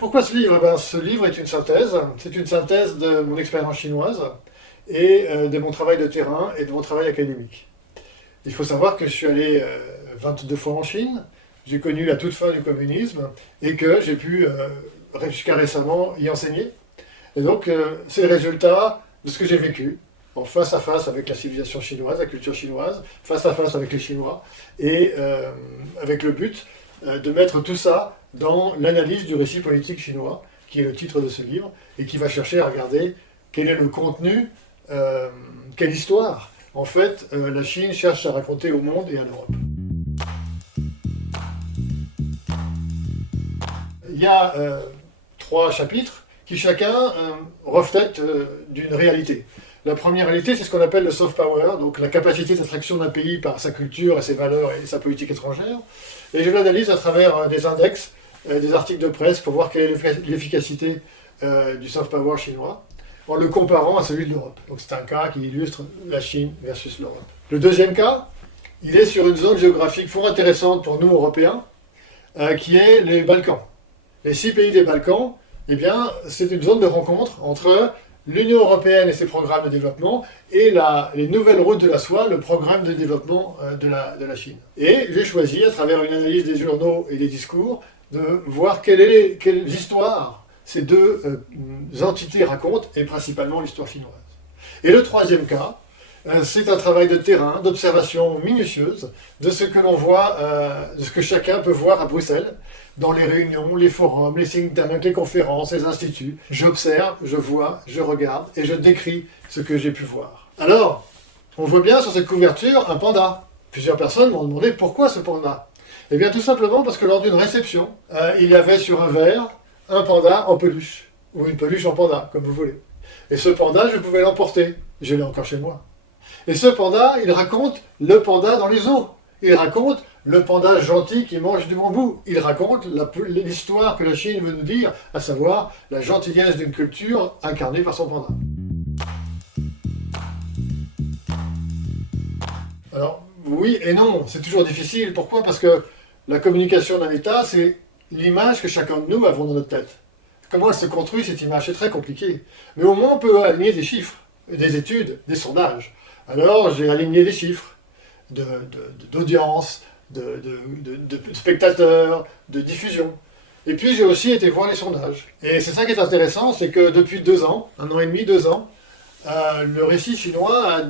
Pourquoi ce livre? Eh ben, ce livre est une synthèse. C'est une synthèse de mon expérience chinoise et de mon travail de terrain et de mon travail académique. Il faut savoir que je suis allé 22 fois en Chine, j'ai connu la toute fin du communisme et que j'ai pu jusqu'à récemment y enseigner. Et donc c'est le résultat de ce que j'ai vécu, en face à face avec la civilisation chinoise, la culture chinoise, face à face avec les Chinois, et avec le but de mettre tout ça dans l'analyse du récit politique chinois, qui est le titre de ce livre, et qui va chercher à regarder quel est le contenu, quelle histoire, en fait, la Chine cherche à raconter au monde et à l'Europe. Il y a 3 chapitres qui chacun reflètent d'une réalité. La première réalité, c'est ce qu'on appelle le soft power, donc la capacité d'attraction d'un pays par sa culture et ses valeurs et sa politique étrangère. Et je l'analyse à travers des index, des articles de presse pour voir quelle est l'efficacité du soft power chinois, en le comparant à celui de l'Europe. Donc c'est un cas qui illustre la Chine versus l'Europe. Le deuxième cas, il est sur une zone géographique fort intéressante pour nous, Européens, qui est les Balkans. Les 6 pays des Balkans, eh bien, c'est une zone de rencontre entre l'Union européenne et ses programmes de développement et les nouvelles routes de la soie, le programme de développement de la Chine. Et j'ai choisi, à travers une analyse des journaux et des discours, de voir quelles histoires ces deux entités racontent, et principalement l'histoire chinoise. Et le troisième cas, c'est un travail de terrain, d'observation minutieuse de ce que l'on voit, de ce que chacun peut voir à Bruxelles, dans les réunions, les forums, les think tanks, les conférences, les instituts. J'observe, je vois, je regarde et je décris ce que j'ai pu voir. Alors, on voit bien sur cette couverture un panda. Plusieurs personnes m'ont demandé pourquoi ce panda. Eh bien tout simplement parce que lors d'une réception, il y avait sur un verre un panda en peluche, ou une peluche en panda, comme vous voulez. Et ce panda, je pouvais l'emporter. Je l'ai encore chez moi. Et ce panda, il raconte le panda dans les eaux. Il raconte le panda gentil qui mange du bambou. Il raconte l'histoire que la Chine veut nous dire, à savoir la gentillesse d'une culture incarnée par son panda. Alors, oui et non, c'est toujours difficile. Pourquoi? Parce que la communication d'un État, c'est l'image que chacun de nous avons dans notre tête. Comment elle se construit, cette image? C'est très compliqué. Mais au moins, on peut aligner des chiffres, des études, des sondages. Alors, j'ai aligné des chiffres d'audience, de spectateurs, de diffusion. Et puis, j'ai aussi été voir les sondages. Et c'est ça qui est intéressant, c'est que depuis 2 ans, 1 an et demi, 2 ans, le récit chinois a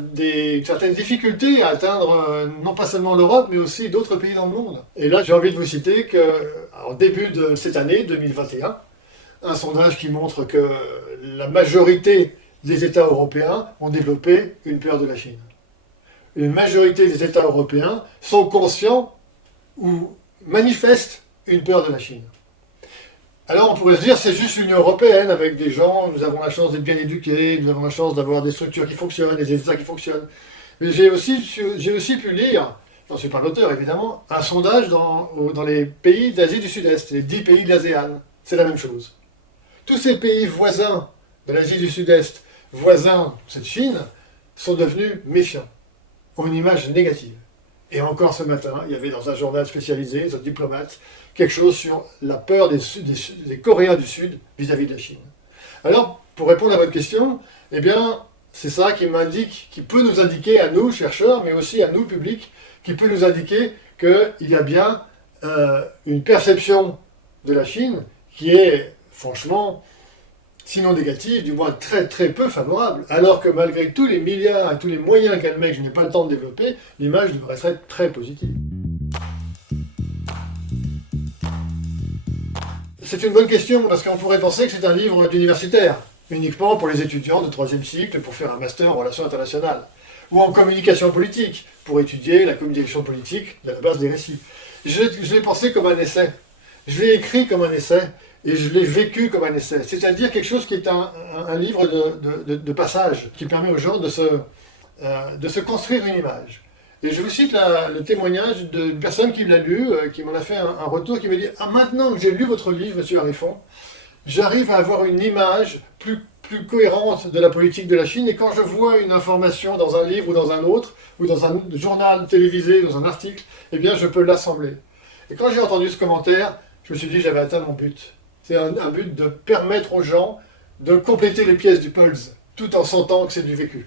certaines difficultés à atteindre non pas seulement l'Europe, mais aussi d'autres pays dans le monde. Et là, j'ai envie de vous citer qu'en début de cette année, 2021, un sondage qui montre que la majorité des États européens ont développé une peur de la Chine. Une majorité des États européens sont conscients ou manifestent une peur de la Chine. Alors on pourrait se dire c'est juste l'Union européenne avec des gens, nous avons la chance d'être bien éduqués, nous avons la chance d'avoir des structures qui fonctionnent, des États qui fonctionnent. Mais j'ai aussi pu lire, je ne suis pas l'auteur évidemment, un sondage dans les pays d'Asie du Sud-Est, les 10 pays de l'ASEAN. C'est la même chose. Tous ces pays voisins de l'Asie du Sud-Est, voisins de cette Chine, sont devenus méfiants, ont une image négative. Et encore ce matin, il y avait dans un journal spécialisé, The Diplomat, quelque chose sur la peur des Coréens du Sud vis-à-vis de la Chine. Alors, pour répondre à votre question, eh bien, c'est ça qui peut nous indiquer à nous, chercheurs, mais aussi à nous, publics, qui peut nous indiquer qu'il y a bien une perception de la Chine qui est, franchement, sinon négative, du moins très très peu favorable, alors que malgré tous les milliards et tous les moyens qu'elle met, que je n'ai pas le temps de développer, l'image devrait être très positive. C'est une bonne question, parce qu'on pourrait penser que c'est un livre d'universitaire, uniquement pour les étudiants de 3e cycle, pour faire un master en relations internationales, ou en communication politique, pour étudier la communication politique de la base des récits. Je l'ai pensé comme un essai, je l'ai écrit comme un essai, et je l'ai vécu comme un essai, c'est-à-dire quelque chose qui est un livre de passage, qui permet aux gens de se construire une image. Et je vous cite le témoignage d'une personne qui l'a lu, qui m'en a fait un retour, qui m'a dit « Ah, maintenant que j'ai lu votre livre, monsieur Harifon, j'arrive à avoir une image plus cohérente de la politique de la Chine, et quand je vois une information dans un livre ou dans un autre, ou dans un journal télévisé, dans un article, eh bien je peux l'assembler. » Et quand j'ai entendu ce commentaire, je me suis dit que j'avais atteint mon but. C'est un but de permettre aux gens de compléter les pièces du puzzle, tout en sentant que c'est du vécu.